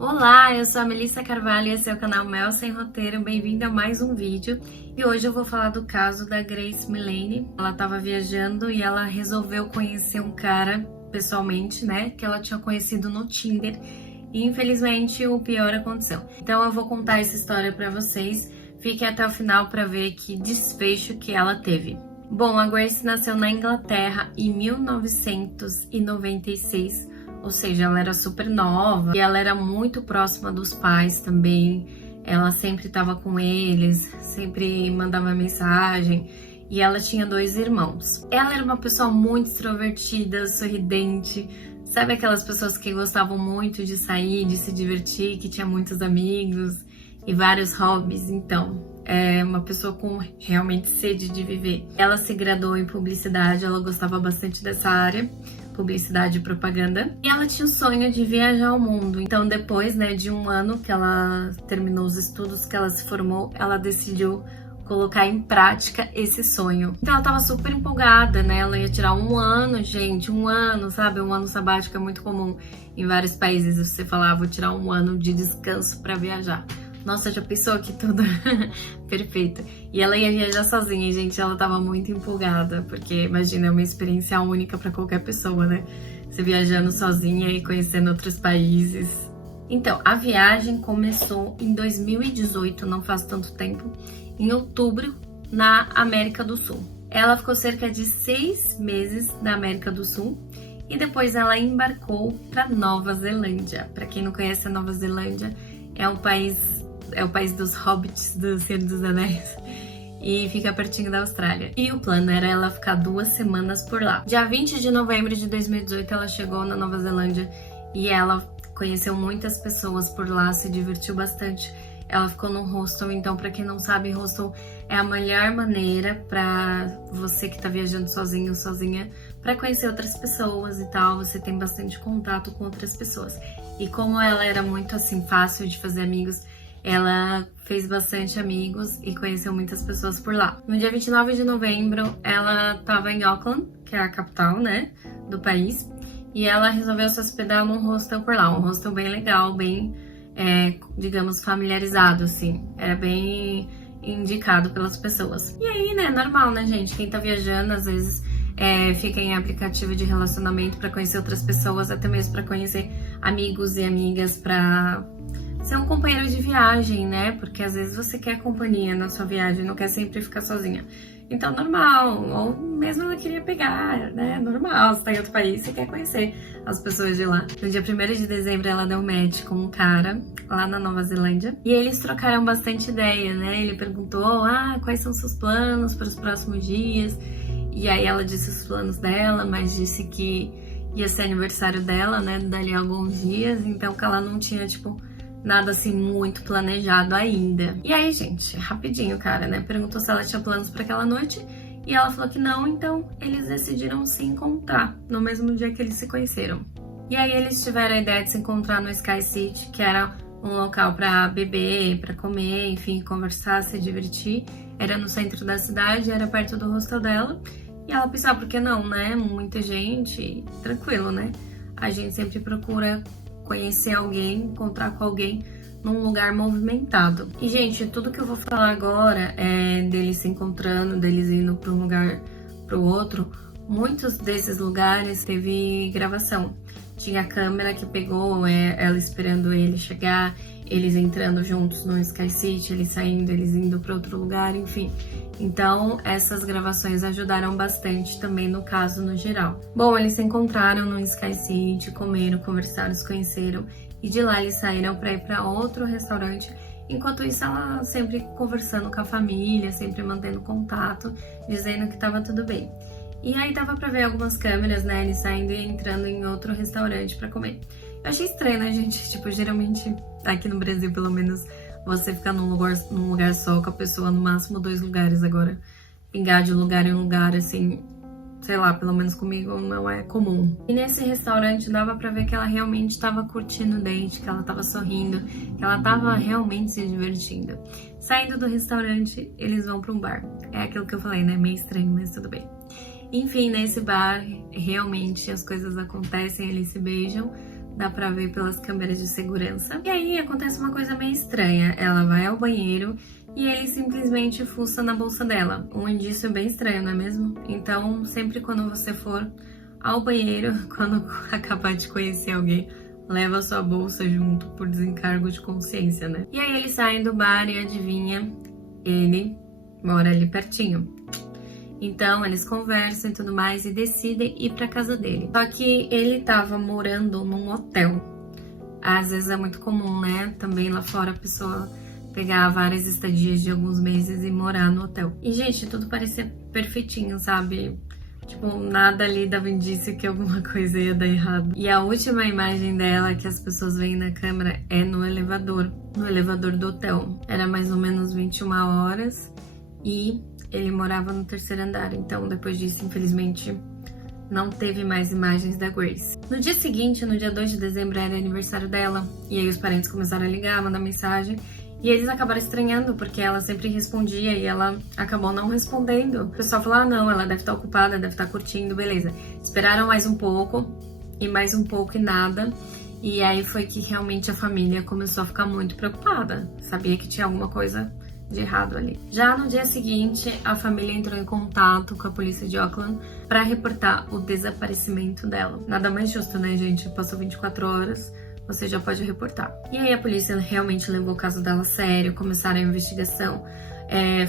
Olá, eu sou a Melissa Carvalho e esse é o canal Mel Sem Roteiro. Bem-vindo a mais um vídeo. E hoje eu vou falar do caso da Grace Millane. Ela estava viajando e ela resolveu conhecer um cara pessoalmente, né? Que ela tinha conhecido no Tinder. E infelizmente o pior aconteceu. Então eu vou contar essa história para vocês. Fiquem até o final para ver que desfecho que ela teve. Bom, a Grace nasceu na Inglaterra em 1996. Ou seja, ela era super nova e ela era muito próxima dos pais também. Ela sempre estava com eles, sempre mandava mensagem e ela tinha 2 irmãos. Ela era uma pessoa muito extrovertida, sorridente, sabe aquelas pessoas que gostavam muito de sair, de se divertir, que tinha muitos amigos e vários hobbies, então é uma pessoa com realmente sede de viver. Ela se graduou em publicidade, ela gostava bastante dessa área, publicidade e propaganda, e ela tinha o sonho de viajar ao mundo. Então depois, de um ano que ela terminou os estudos, que ela se formou, ela decidiu colocar em prática esse sonho. Então ela tava super empolgada, né? Ela ia tirar um ano, gente, um ano, sabe? Um ano sabático é muito comum em vários países você falar, vou tirar um ano de descanso para viajar. Nossa, já pensou que tudo perfeito. E ela ia viajar sozinha, e, gente, ela tava muito empolgada, porque imagina, é uma experiência única para qualquer pessoa, né? Você viajando sozinha e conhecendo outros países. Então, a viagem começou em 2018, não faz tanto tempo, em outubro, na América do Sul. Ela ficou cerca de 6 meses na América do Sul e depois ela embarcou para Nova Zelândia. Para quem não conhece a Nova Zelândia, é o país dos hobbits do Senhor dos Anéis e fica pertinho da Austrália. E o plano era ela ficar 2 semanas por lá. Dia 20 de novembro de 2018 ela chegou na Nova Zelândia e ela conheceu muitas pessoas por lá, se divertiu bastante. Ela ficou num hostel, então pra quem não sabe, hostel é a melhor maneira pra você que tá viajando sozinho ou sozinha pra conhecer outras pessoas e tal, você tem bastante contato com outras pessoas. E como ela era muito assim, fácil de fazer amigos, ela fez bastante amigos e conheceu muitas pessoas por lá. No dia 29 de novembro, ela tava em Auckland, que é a capital, né, do país, e ela resolveu se hospedar num hostel por lá, um hostel bem legal, bem, digamos, familiarizado, assim, era bem indicado pelas pessoas. E aí, né, normal, né, gente, quem tá viajando, às vezes, fica em aplicativo de relacionamento pra conhecer outras pessoas, até mesmo pra conhecer amigos e amigas, pra ser um companheiro de viagem, né? Porque às vezes você quer companhia na sua viagem, não quer sempre ficar sozinha. Então, normal. Ou mesmo ela queria pegar, né? Normal, você tá em outro país, você quer conhecer as pessoas de lá. No dia 1º de dezembro, ela deu match com um cara lá na Nova Zelândia. E eles trocaram bastante ideia, né? Ele perguntou, quais são seus planos para os próximos dias? E aí ela disse os planos dela, mas disse que ia ser aniversário dela, né? Dali a alguns dias. Então, que ela não tinha, nada assim muito planejado ainda. E aí, gente, rapidinho, cara, né? Perguntou se ela tinha planos para aquela noite e ela falou que não, então eles decidiram se encontrar no mesmo dia que eles se conheceram. E aí eles tiveram a ideia de se encontrar no Sky City, que era um local para beber, para comer, enfim, conversar, se divertir. Era no centro da cidade, era perto do hostel dela. E ela pensou, por que não, né? Muita gente, tranquilo, né? A gente sempre procura conhecer alguém, encontrar com alguém num lugar movimentado. E, gente, tudo que eu vou falar agora é deles se encontrando, deles indo para um lugar para o outro. Muitos desses lugares teve gravação. Tinha a câmera que pegou ela esperando ele chegar, eles entrando juntos no Sky City, eles saindo, eles indo para outro lugar, enfim. Então, essas gravações ajudaram bastante também no caso no geral. Bom, eles se encontraram no Sky City, comeram, conversaram, se conheceram e de lá eles saíram para ir para outro restaurante. Enquanto isso, ela sempre conversando com a família, sempre mantendo contato, dizendo que estava tudo bem. E aí dava pra ver algumas câmeras, né, eles saindo e entrando em outro restaurante pra comer. Eu achei estranho, né, gente? Geralmente, aqui no Brasil, pelo menos, você fica num lugar só com a pessoa, no máximo 2 lugares. Agora, pingar de lugar em lugar, assim, sei lá, pelo menos comigo não é comum. E nesse restaurante dava pra ver que ela realmente tava curtindo o date, que ela tava sorrindo, que ela tava realmente se divertindo. Saindo do restaurante, eles vão pra um bar. É aquilo que eu falei, né, meio estranho, mas tudo bem. Enfim, nesse bar, realmente as coisas acontecem, eles se beijam. dá pra ver pelas câmeras de segurança. E aí acontece uma coisa meio estranha. Ela vai ao banheiro e ele simplesmente fuça na bolsa dela. Um indício bem estranho, não é mesmo? Então, sempre quando você for ao banheiro, quando acabar de conhecer alguém, leva a sua bolsa junto por desencargo de consciência, né? E aí eles saem do bar e adivinha, ele mora ali pertinho. Então eles conversam e tudo mais e decidem ir pra casa dele. Só que ele tava morando num hotel. Às vezes é muito comum, né? Também lá fora a pessoa pegar várias estadias de alguns meses e morar no hotel. E, gente, tudo parecia perfeitinho, sabe? Tipo, nada ali dava indício que alguma coisa ia dar errado. E a última imagem dela que as pessoas veem na câmera é no elevador do hotel. Era mais ou menos 21 horas e ele morava no terceiro andar. Então, depois disso, infelizmente, não teve mais imagens da Grace. No dia seguinte, no dia 2 de dezembro, era aniversário dela. E aí os parentes começaram a ligar, mandar mensagem. E eles acabaram estranhando, porque ela sempre respondia e ela acabou não respondendo. O pessoal falou, não, ela deve estar ocupada, deve estar curtindo, beleza. Esperaram mais um pouco e nada. E aí foi que realmente a família começou a ficar muito preocupada. Sabia que tinha alguma coisa de errado ali. Já no dia seguinte, a família entrou em contato com a polícia de Auckland para reportar o desaparecimento dela. Nada mais justo, né, gente? Passou 24 horas... você já pode reportar. E aí a polícia realmente levou o caso dela a sério, começaram a investigação,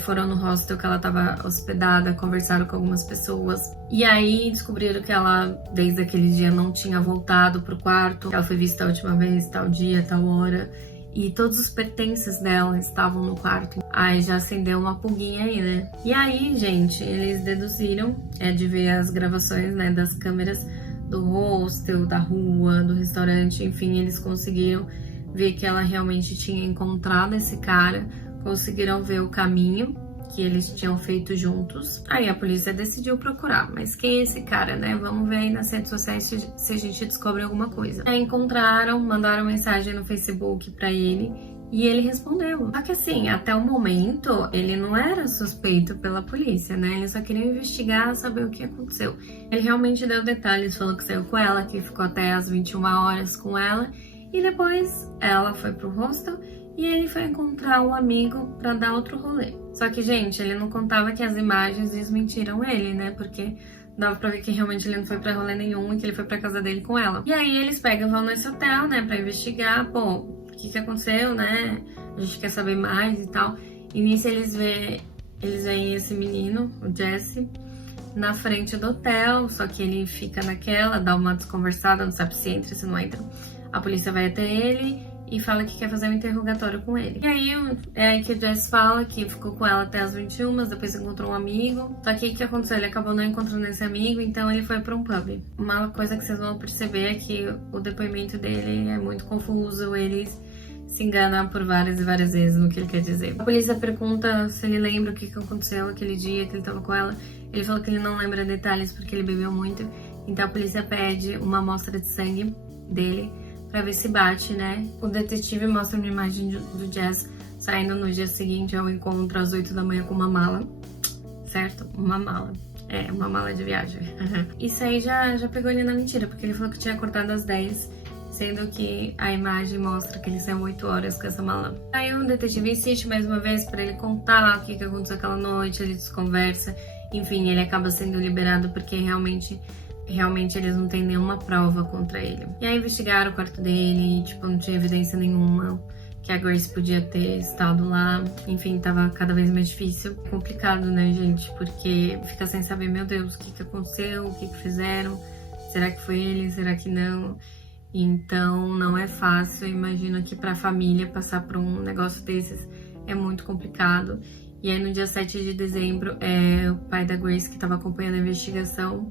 foram no hostel que ela estava hospedada, conversaram com algumas pessoas, e aí descobriram que ela, desde aquele dia, não tinha voltado pro quarto, ela foi vista a última vez, tal dia, tal hora, e todos os pertences dela estavam no quarto. Aí já acendeu uma pulguinha aí, né? E aí, gente, eles deduziram, de ver as gravações, né, das câmeras, do hostel, da rua, do restaurante, enfim, eles conseguiram ver que ela realmente tinha encontrado esse cara, conseguiram ver o caminho que eles tinham feito juntos. Aí a polícia decidiu procurar, mas quem é esse cara, né? Vamos ver aí nas redes sociais se a gente descobre alguma coisa. Aí encontraram, mandaram mensagem no Facebook pra ele, e ele respondeu. Só que assim, até o momento, ele não era suspeito pela polícia, né? Ele só queria investigar, saber o que aconteceu. Ele realmente deu detalhes, falou que saiu com ela, que ficou até as 21 horas com ela. E depois, ela foi pro hostel e ele foi encontrar um amigo pra dar outro rolê. Só que, gente, ele não contava que as imagens desmentiram ele, né? Porque dava pra ver que realmente ele não foi pra rolê nenhum e que ele foi pra casa dele com ela. E aí eles pegam e vão nesse hotel, né? Pra investigar, pô... o que aconteceu, né? A gente quer saber mais e tal. E nisso eles veem esse menino, o Jesse, na frente do hotel, só que ele fica naquela, dá uma desconversada, não sabe se entra, se não entra. A polícia vai até ele e fala que quer fazer um interrogatório com ele. E aí é aí que o Jesse fala que ficou com ela até as 21, depois encontrou um amigo. Só que o que aconteceu? Ele acabou não encontrando esse amigo, então ele foi para um pub. Uma coisa que vocês vão perceber é que o depoimento dele é muito confuso, ele se engana por várias e várias vezes no que ele quer dizer. A polícia pergunta se ele lembra o que aconteceu aquele dia que ele tava com ela. Ele falou que ele não lembra detalhes porque ele bebeu muito. Então a polícia pede uma amostra de sangue dele pra ver se bate, né? O detetive mostra uma imagem do Jess saindo no dia seguinte ao encontro às 8 da manhã com uma mala. Certo? Uma mala. Uma mala de viagem. Isso aí já pegou ele na mentira, porque ele falou que tinha acordado às 10, sendo que a imagem mostra que ele saiu 8 horas com essa mala. Aí o detetive insiste mais uma vez pra ele contar o que aconteceu aquela noite, ele desconversa. Enfim, ele acaba sendo liberado porque realmente eles não têm nenhuma prova contra ele. E aí investigaram o quarto dele e, tipo, não tinha evidência nenhuma que a Grace podia ter estado lá. Enfim, tava cada vez mais difícil. Complicado, né, gente? Porque fica sem saber, meu Deus, o que aconteceu, o que fizeram, será que foi ele, será que não? Então, não é fácil. Eu imagino que pra família passar por um negócio desses é muito complicado. E aí, no dia 7 de dezembro, o pai da Grace, que estava acompanhando a investigação,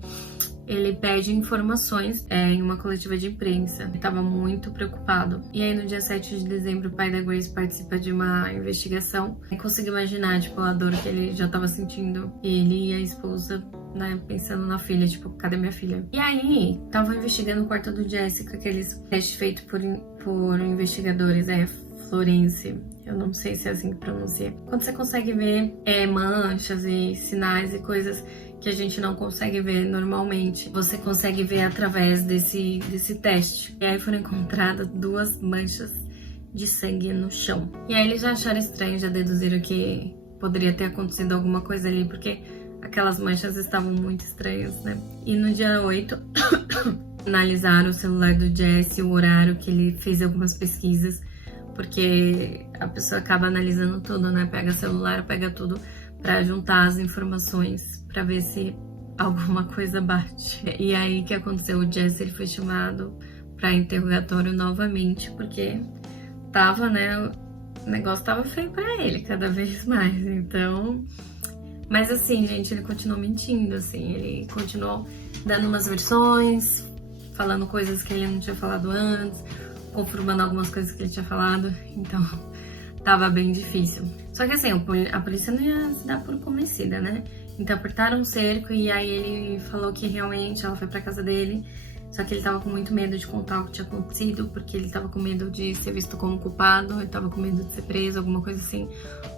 ele pede informações em uma coletiva de imprensa. Ele estava muito preocupado. E aí, no dia 7 de dezembro, o pai da Grace participa de uma investigação. Eu consigo imaginar, tipo, a dor que ele já estava sentindo. Ele e a esposa, né, pensando na filha, tipo, cadê minha filha? E aí, estavam investigando o quarto do Jesse com aqueles testes feitos por investigadores, Florence. Eu não sei se é assim que pronuncia. Quando você consegue ver manchas e sinais e coisas que a gente não consegue ver normalmente. Você consegue ver através desse teste. E aí foram encontradas 2 manchas de sangue no chão. E aí eles já acharam estranho, já deduziram que poderia ter acontecido alguma coisa ali, porque aquelas manchas estavam muito estranhas, né? E no dia 8, analisaram o celular do Jesse, o horário que ele fez algumas pesquisas, porque a pessoa acaba analisando tudo, né? Pega celular, pega tudo pra juntar as informações, pra ver se alguma coisa bate. E aí, o que aconteceu? O Jesse, ele foi chamado pra interrogatório novamente, porque tava, né? O negócio tava feio pra ele, cada vez mais, então... Mas assim, gente, ele continuou mentindo, assim, ele continuou dando umas versões, falando coisas que ele não tinha falado antes, confirmando algumas coisas que ele tinha falado, então tava bem difícil. Só que assim, a polícia não ia se dar por convencida, né? Então apertaram o cerco e aí ele falou que realmente ela foi pra casa dele, só que ele tava com muito medo de contar o que tinha acontecido, porque ele tava com medo de ser visto como culpado, ele tava com medo de ser preso, alguma coisa assim.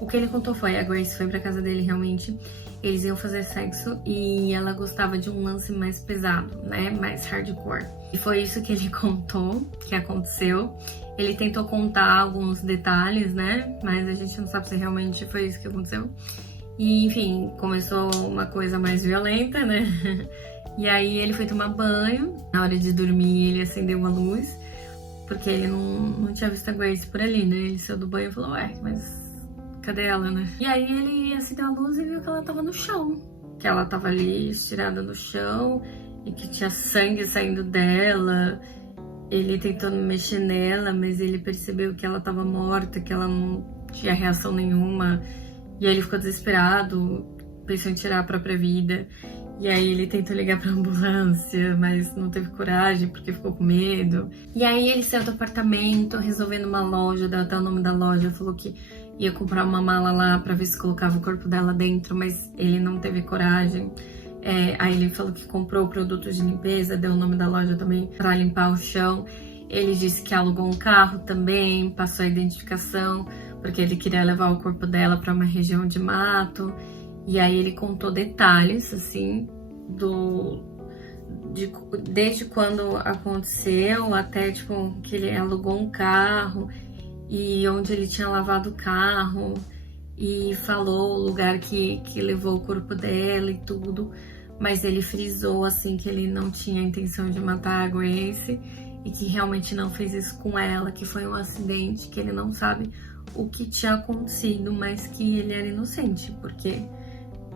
O que ele contou foi, a Grace foi pra casa dele realmente, eles iam fazer sexo e ela gostava de um lance mais pesado, né, mais hardcore. E foi isso que ele contou, que aconteceu. Ele tentou contar alguns detalhes, né, mas a gente não sabe se realmente foi isso que aconteceu. E enfim, começou uma coisa mais violenta, né. E aí ele foi tomar banho, na hora de dormir ele acendeu uma luz, porque ele não tinha visto a Grace por ali, né? Ele saiu do banho e falou, ué, mas cadê ela, né? E aí ele acendeu a luz e viu que ela tava no chão, que ela tava ali estirada no chão e que tinha sangue saindo dela. Ele tentou mexer nela, mas ele percebeu que ela tava morta, que ela não tinha reação nenhuma. E aí ele ficou desesperado, pensou em tirar a própria vida. E aí ele tentou ligar pra ambulância, mas não teve coragem porque ficou com medo. E aí ele saiu do apartamento, resolvendo uma loja, deu até o nome da loja, falou que ia comprar uma mala lá pra ver se colocava o corpo dela dentro, mas ele não teve coragem. Aí ele falou que comprou produtos de limpeza, deu o nome da loja também pra limpar o chão. Ele disse que alugou um carro também, passou a identificação, porque ele queria levar o corpo dela pra uma região de mato. E aí ele contou detalhes, assim, desde quando aconteceu até, tipo, que ele alugou um carro e onde ele tinha lavado o carro e falou o lugar que levou o corpo dela e tudo. Mas ele frisou, assim, que ele não tinha a intenção de matar a Grace e que realmente não fez isso com ela, que foi um acidente, que ele não sabe o que tinha acontecido, mas que ele era inocente, porque...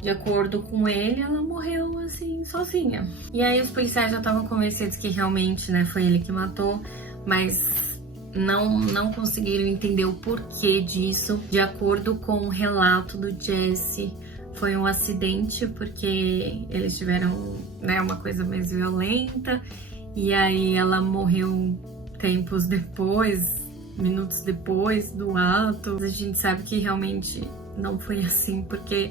De acordo com ele, ela morreu assim, sozinha. E aí os policiais já estavam convencidos que realmente, né, foi ele que matou, mas não conseguiram entender o porquê disso. De acordo com o relato do Jesse, foi um acidente porque eles tiveram, né, uma coisa mais violenta. E aí ela morreu tempos depois, minutos depois do ato. A gente sabe que realmente não foi assim, porque...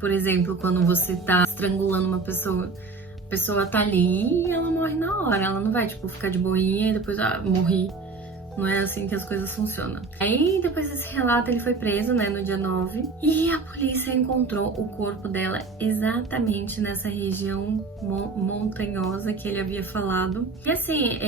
Por exemplo, quando você tá estrangulando uma pessoa, a pessoa tá ali e ela morre na hora. Ela não vai, tipo, ficar de boinha e depois, morri. Não é assim que as coisas funcionam. Aí, depois desse relato, ele foi preso, né, no dia 9. E a polícia encontrou o corpo dela exatamente nessa região montanhosa que ele havia falado. E assim,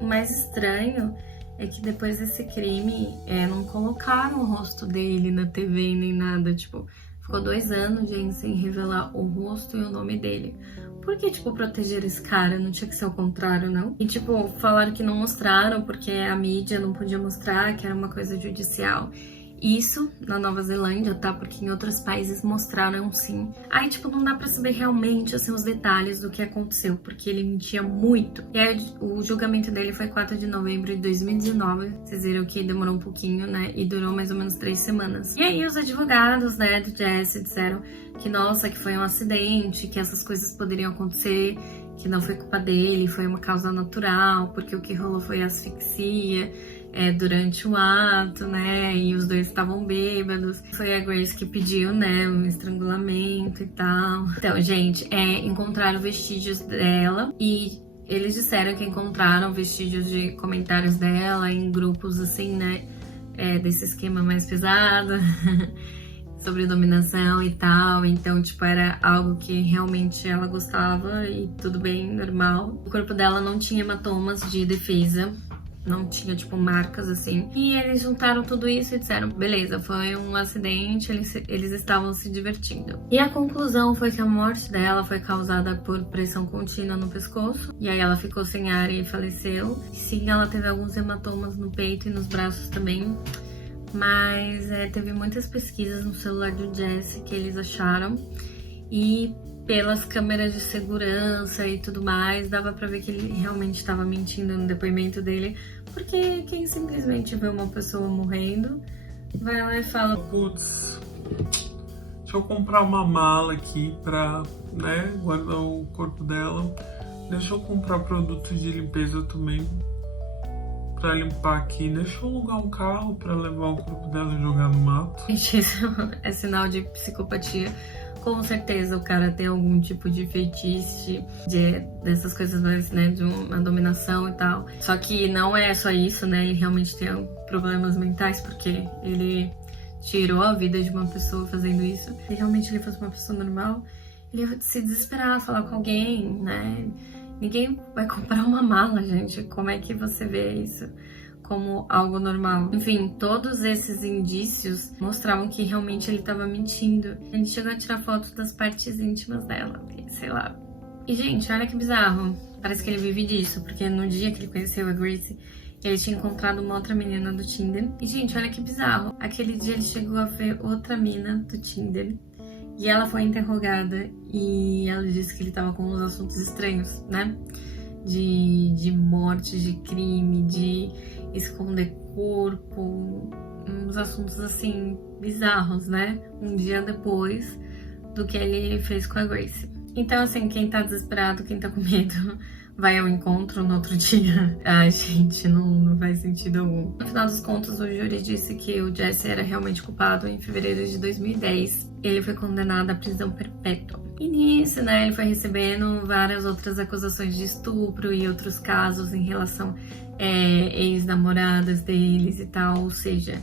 o mais estranho é que depois desse crime, não colocaram o rosto dele na TV nem nada, tipo... Ficou 2 anos, gente, sem revelar o rosto e o nome dele. Por que, tipo, proteger esse cara? Não tinha que ser o contrário, não? E, tipo, falaram que não mostraram porque a mídia não podia mostrar, que era uma coisa judicial. Isso na Nova Zelândia, tá? Porque em outros países mostraram sim. Aí, tipo, não dá pra saber realmente, assim, os detalhes do que aconteceu, porque ele mentia muito. E aí, o julgamento dele foi 4 de novembro de 2019. Vocês viram que demorou um pouquinho, né? E durou mais ou menos 3 semanas. E aí, os advogados, né, do Jesse disseram que, nossa, que foi um acidente, que essas coisas poderiam acontecer, que não foi culpa dele, foi uma causa natural, porque o que rolou foi asfixia. Durante o ato, né, e os dois estavam bêbados. Foi a Grace que pediu, né, um estrangulamento e tal. Então, gente, encontraram vestígios dela e eles disseram que encontraram vestígios de comentários dela em grupos, assim, né, desse esquema mais pesado. sobre dominação e tal, então, tipo, era algo que realmente ela gostava e tudo bem, normal. O corpo dela não tinha hematomas de defesa, não tinha, tipo, marcas assim. E eles juntaram tudo isso e disseram, beleza, foi um acidente, eles estavam se divertindo. E a conclusão foi que a morte dela foi causada por pressão contínua no pescoço, e aí ela ficou sem ar e faleceu. Sim, ela teve alguns hematomas no peito e nos braços também, mas teve muitas pesquisas no celular do Jesse que eles acharam, e pelas câmeras de segurança e tudo mais, dava pra ver que ele realmente estava mentindo no depoimento dele, porque quem simplesmente vê uma pessoa morrendo, vai lá e fala, putz, deixa eu comprar uma mala aqui pra, né, guardar o corpo dela, deixa eu comprar produtos de limpeza também pra limpar aqui, deixa eu alugar um carro pra levar o corpo dela e jogar no mato. Gente, isso é sinal de psicopatia. Com certeza o cara tem algum tipo de fetiche, dessas coisas mais, né, de uma dominação e tal. Só que não é só isso, né, ele realmente tem problemas mentais, porque ele tirou a vida de uma pessoa fazendo isso. Se realmente ele fosse uma pessoa normal, ele ia se desesperar, falar com alguém, né. Ninguém vai comprar uma mala, gente. Como é que você vê isso como algo normal? Enfim, todos esses indícios mostravam que realmente ele estava mentindo. Ele chegou a tirar fotos das partes íntimas dela, sei lá. E, gente, olha que bizarro. Parece que ele vive disso, porque no dia que ele conheceu a Gracie, ele tinha encontrado uma outra menina do Tinder. E, gente, olha que bizarro. Aquele dia ele chegou a ver outra mina do Tinder. E ela foi interrogada e ela disse que ele tava com uns assuntos estranhos, né? De morte, de crime, de esconder corpo, uns assuntos assim, bizarros, né? Um dia depois do que ele fez com a Gracie. Então, assim, quem tá desesperado, quem tá com medo, vai ao encontro no outro dia. Ai, gente, não faz sentido algum. No final dos contos, o júri disse que o Jesse era realmente culpado. Em fevereiro de 2010, ele foi condenado à prisão perpétua. E nisso, né, ele foi recebendo várias outras acusações de estupro e outros casos em relação ex-namoradas deles e tal. Ou seja,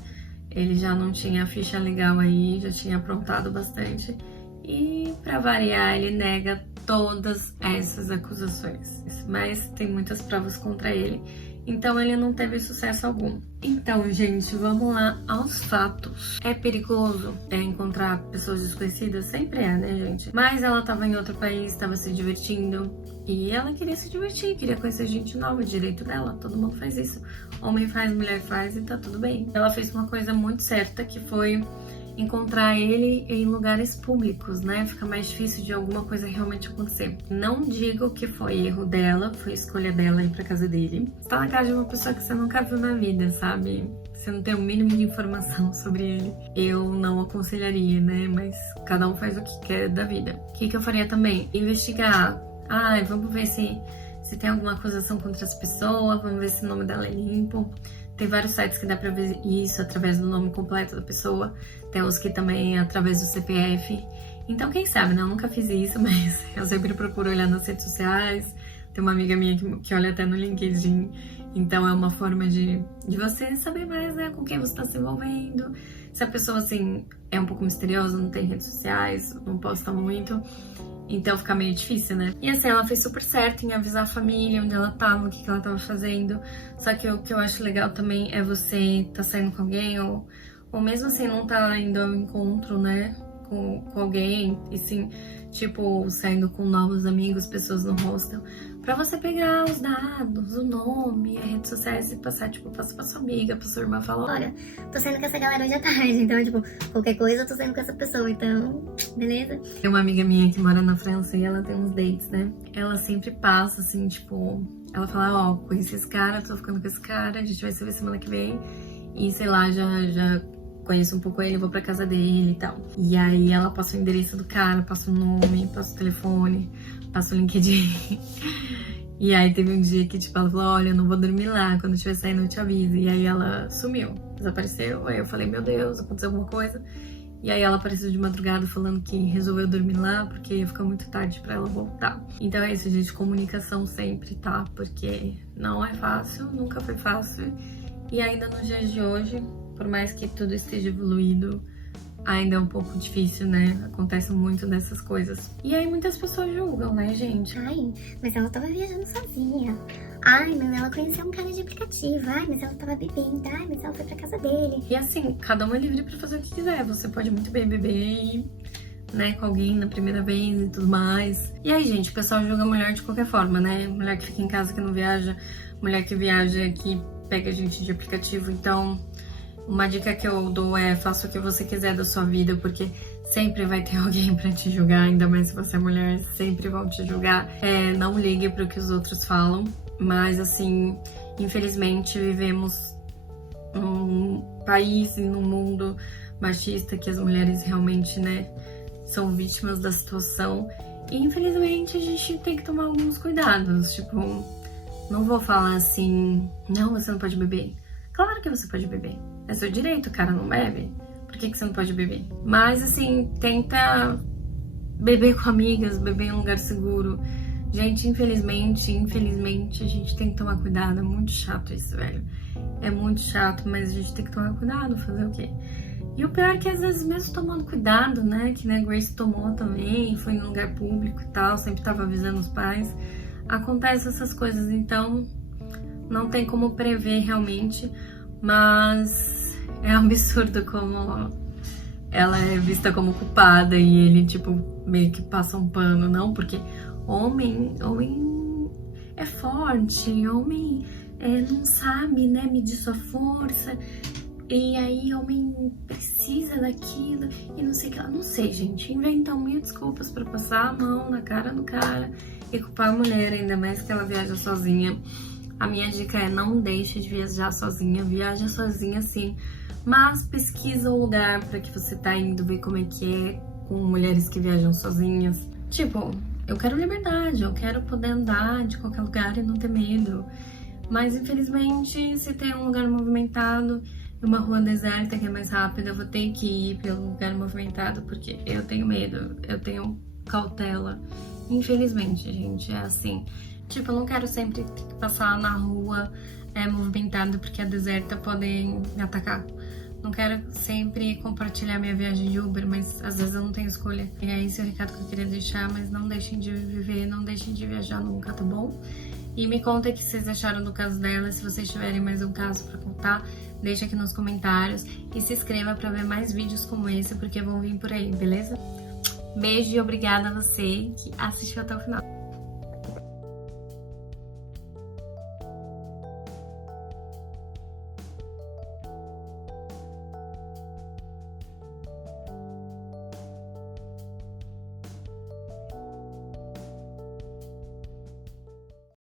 ele já não tinha a ficha legal aí, já tinha aprontado bastante. E, pra variar, ele nega todas essas acusações, mas tem muitas provas contra ele, então ele não teve sucesso algum. Então, gente, vamos lá aos fatos. É perigoso encontrar pessoas desconhecidas? Sempre é, né, gente? Mas ela tava em outro país, tava se divertindo, e ela queria se divertir, queria conhecer gente nova, direito dela, todo mundo faz isso. Homem faz, mulher faz e tá tudo bem. Ela fez uma coisa muito certa, que foi encontrar ele em lugares públicos, né? Fica mais difícil de alguma coisa realmente acontecer. Não digo que foi erro dela, foi escolha dela ir pra casa dele. Você tá na casa de uma pessoa que você nunca viu na vida, sabe? Você não tem o mínimo de informação sobre ele. Eu não aconselharia, né? Mas cada um faz o que quer da vida. O que eu faria também? Investigar. Vamos ver se tem alguma acusação contra as pessoas, vamos ver se o nome dela é limpo. Tem vários sites que dá pra ver isso através do nome completo da pessoa. Tem uns que também através do CPF. Então, quem sabe, né? Eu nunca fiz isso, mas eu sempre procuro olhar nas redes sociais. Tem uma amiga minha que olha até no LinkedIn. Então, é uma forma de você saber mais, né? Com quem você tá se envolvendo. Se a pessoa, assim, é um pouco misteriosa, não tem redes sociais, não posta muito. Então fica meio difícil, né? E assim, ela fez super certo em avisar a família onde ela tava, o que ela tava fazendo. Só que o que eu acho legal também é você tá saindo com alguém, ou mesmo assim não tá indo ao encontro, né? Com alguém, e sim, tipo, saindo com novos amigos, pessoas no hostel, pra você pegar os dados, o nome, as redes sociais e passar, tipo, passa pra sua amiga, pra sua irmã, fala, olha, tô saindo com essa galera hoje à tarde, então, tipo, qualquer coisa eu tô saindo com essa pessoa, então, beleza? Tem uma amiga minha que mora na França e ela tem uns dates, né? Ela sempre passa, assim, tipo, ela fala, conheci esse cara, tô ficando com esse cara, a gente vai se ver semana que vem, e sei lá, já conheço um pouco ele, vou pra casa dele e tal. E aí ela passa o endereço do cara, passa o nome, passa o telefone, passa o LinkedIn. E aí teve um dia que, tipo, ela falou, olha, eu não vou dormir lá, quando eu estiver saindo eu te aviso. E aí ela sumiu, desapareceu. Aí eu falei, meu Deus, aconteceu alguma coisa. E aí ela apareceu de madrugada falando que resolveu dormir lá, porque ia ficar muito tarde pra ela voltar. Então é isso, gente, comunicação sempre, tá? Porque não é fácil, nunca foi fácil. E ainda nos dias de hoje, por mais que tudo esteja evoluído, ainda é um pouco difícil, né? Acontece muito dessas coisas. E aí muitas pessoas julgam, né, gente? Ai, mas ela tava viajando sozinha. Ai, mas ela conheceu um cara de aplicativo. Ai, mas ela tava bebendo. Ai, mas ela foi pra casa dele. E assim, cada um é livre pra fazer o que quiser. Você pode muito bem beber e, né, com alguém na primeira vez e tudo mais. E aí, gente, o pessoal julga a mulher de qualquer forma, né? Mulher que fica em casa, que não viaja. Mulher que viaja, que pega gente de aplicativo. Então, uma dica que eu dou é: faça o que você quiser da sua vida, porque sempre vai ter alguém pra te julgar, ainda mais se você é mulher, sempre vão te julgar. Não ligue pro que os outros falam, mas assim, infelizmente vivemos num país e num mundo machista que as mulheres realmente, né, são vítimas da situação. E infelizmente a gente tem que tomar alguns cuidados, tipo, não vou falar assim, não, você não pode beber. Claro que você pode beber. É seu direito, o cara não bebe. Por que você não pode beber? Mas, assim, tenta beber com amigas, beber em um lugar seguro. Gente, infelizmente, a gente tem que tomar cuidado. É muito chato isso, velho. É muito chato, mas a gente tem que tomar cuidado, fazer o quê? E o pior é que, às vezes, mesmo tomando cuidado, né? Que né, a Grace tomou também, foi em um lugar público e tal, sempre tava avisando os pais. Acontecem essas coisas, então não tem como prever realmente, mas é um absurdo como ela é vista como culpada e ele, tipo, meio que passa um pano, não? Porque homem é forte, homem não sabe, né, medir sua força, e aí homem precisa daquilo e não sei o que lá. Não sei, gente, inventam mil desculpas pra passar a mão na cara do cara e culpar a mulher, ainda mais que ela viaja sozinha. A minha dica é: não deixe de viajar sozinha, viaja sozinha sim, mas pesquisa o lugar para que você tá indo, ver como é que é com mulheres que viajam sozinhas. Tipo, eu quero liberdade, eu quero poder andar de qualquer lugar e não ter medo, mas infelizmente se tem um lugar movimentado e uma rua deserta que é mais rápida, eu vou ter que ir pelo lugar movimentado porque eu tenho medo, eu tenho cautela. Infelizmente, gente, é assim. Tipo, eu não quero sempre ter que passar na rua movimentada porque a deserta podem me atacar. Não quero sempre compartilhar minha viagem de Uber, mas às vezes eu não tenho escolha. E é esse o recado que eu queria deixar, mas não deixem de viver, não deixem de viajar nunca, tá bom? E me contem o que vocês acharam do caso dela. Se vocês tiverem mais um caso pra contar, deixa aqui nos comentários. E se inscreva pra ver mais vídeos como esse, porque vão vir por aí, beleza? Beijo e obrigada a você que assistiu até o final.